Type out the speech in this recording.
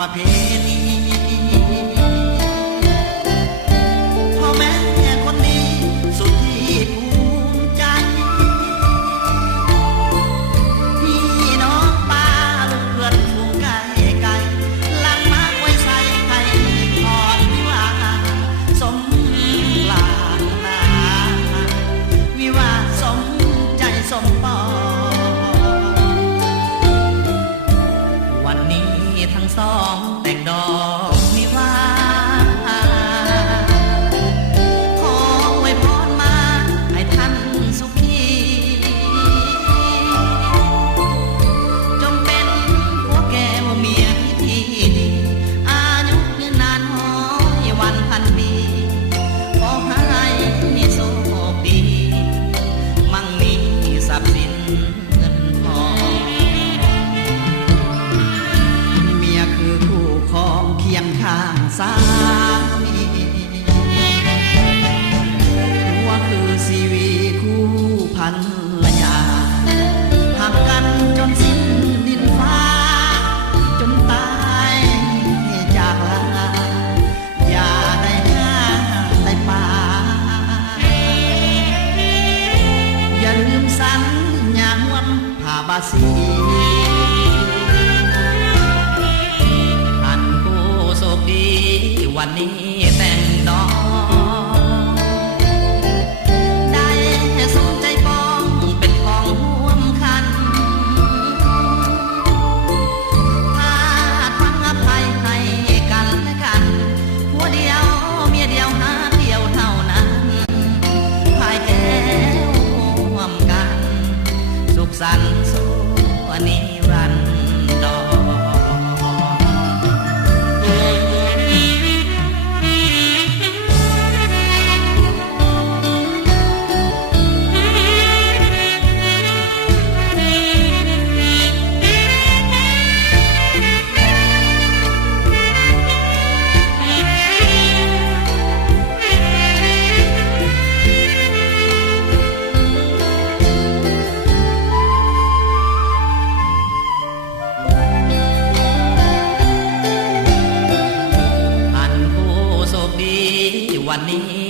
ประเพณีพ่อแม่คนนี้สุดที่ภูมิใจพี่น้องป้าลูกเพื่อนฝูงไก่ไก่ลังมากไว้ใส่ให้อ่อนวิวาสมปรารถนาวิวาสมใจสมปองวันนี้ทั้งสองแต่งดอกวิวาขออวยพรมาให้ท่านสุขีจงเป็นผัวแก้วเมียที่ดีอายุยืนนานห้อยวันพันปีขอให้โชคดีมั่งมีทรัพย์สินเงินทองของเคียงข้างสามีผัวคือชีวิตคู่พันละยาหักกันจนสิ้นดินฟ้าจนตายจากลาอย่าได้ห้าได้ป่าอย่าลืมสัญญาห่วงผ่าบาสีดีวันนี้แต่งดอกได้สมใจปองเป็นของร่วมคันถ้าทั้งอภัยให้กันและกันผัวเดียวเมียเดียวหาเดียวเท่านั้นภายแก้วร่วมกันสุขสันต์สุขนิรันดรวันนี้